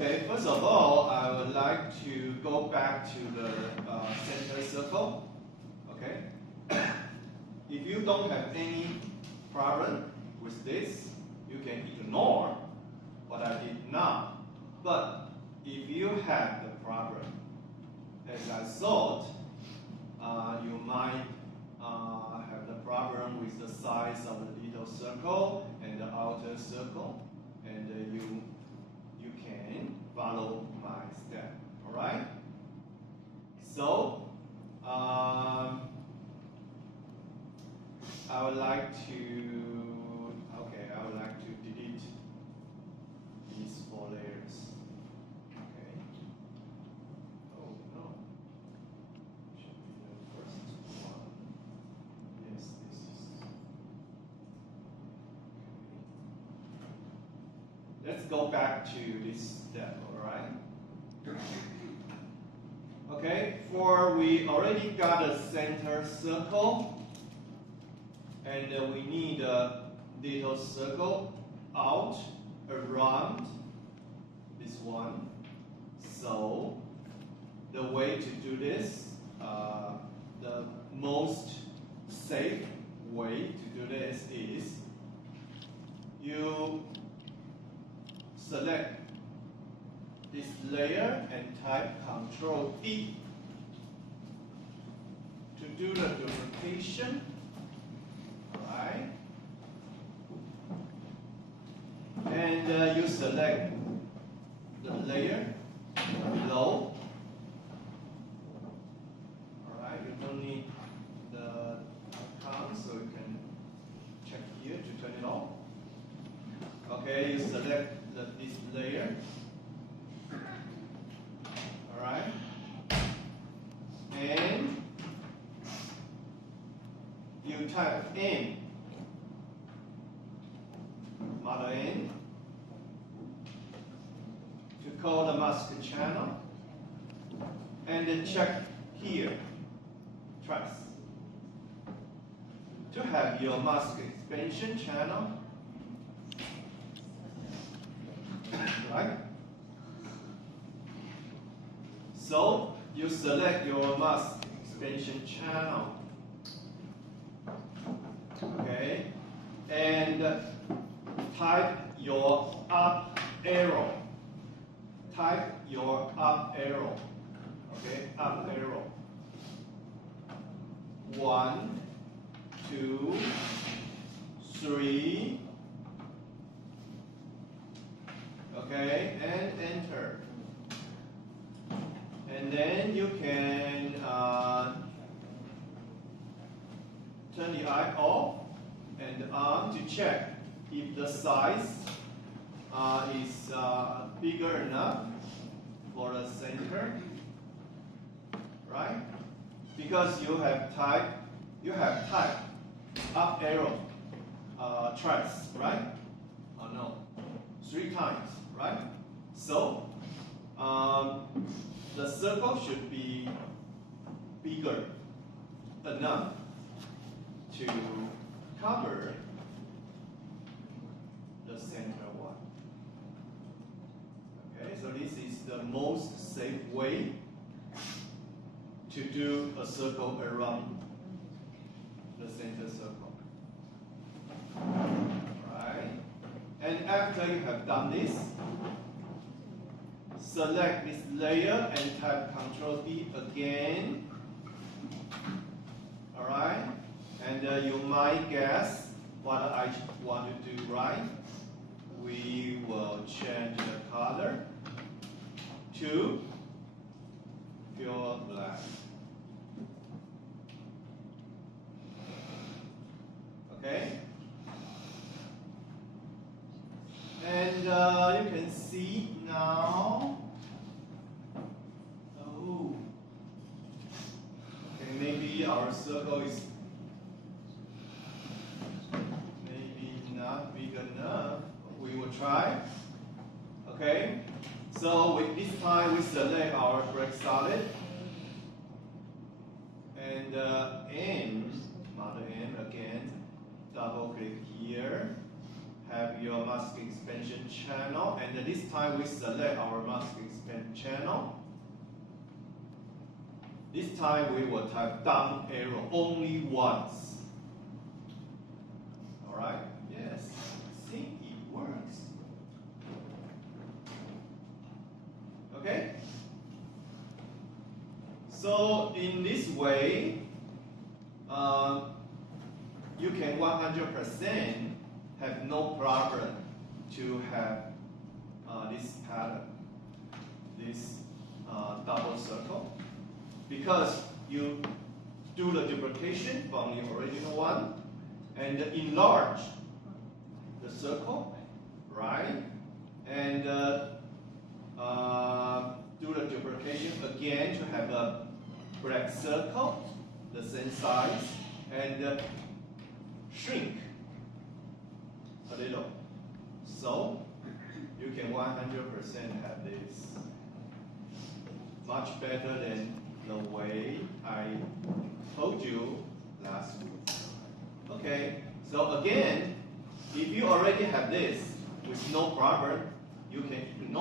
Okay, first of all, I would like to go back to the center circle. Okay, if you don't have any problem with this, you can ignore what I did now. But if you have the problem, as I thought, you might have the problem with the size of the little circle and the outer circle, and you can follow my step. All right. So I would like to delete these 4 layers. Okay. Oh no. Should be the first one. Yes, this is. Okay. Let's go back to this step. All right. Okay. For we already got a center circle. And we need a little circle out around this one. So the way to do this, the most safe way to do this is you select this layer and type Ctrl D to do the duplication. Right. And you select the layer below. Alright, you don't need the icon, so you can check here to turn it off. Okay, you select this layer. Alright. And you type in Mother N to call the mask channel, and then check here, trace, to have your mask expansion channel, right? So you select your mask expansion channel. Okay, and type your up arrow. Type your up arrow. Okay, up arrow. 1, 2, 3. Okay, and enter. And then you can turn the eye off and on to check if the size is bigger enough for the center, right? Because you have typed up arrow twice, right? Oh no, 3 times, right? So the circle should be bigger enough to cover the center one. Okay, so this is the most safe way to do a circle around the center circle. Right? And after you have done this, select this layer and type Ctrl D again. Alright? And you might guess what I want to do, right? We will change the color to pure black. Okay? And you can see now. Oh. Okay, maybe our circle is not big enough. We will try. Okay, so with this time we select our break solid and M, Mother M again. Double click here, have your mask expansion channel, and this time we select our mask expansion channel. This time we will type down arrow only once. Alright? Yes. I think it works. Okay? So in this way, you can 100% have no problem to have this pattern, this double circle, because you do the duplication from the original one and enlarge the circle, right? And do the duplication again to have a black circle, the same size, and shrink a little. So you can 100% have this. Much better than the way I told you last week. Okay, so again, if you already have this with no problem, you can ignore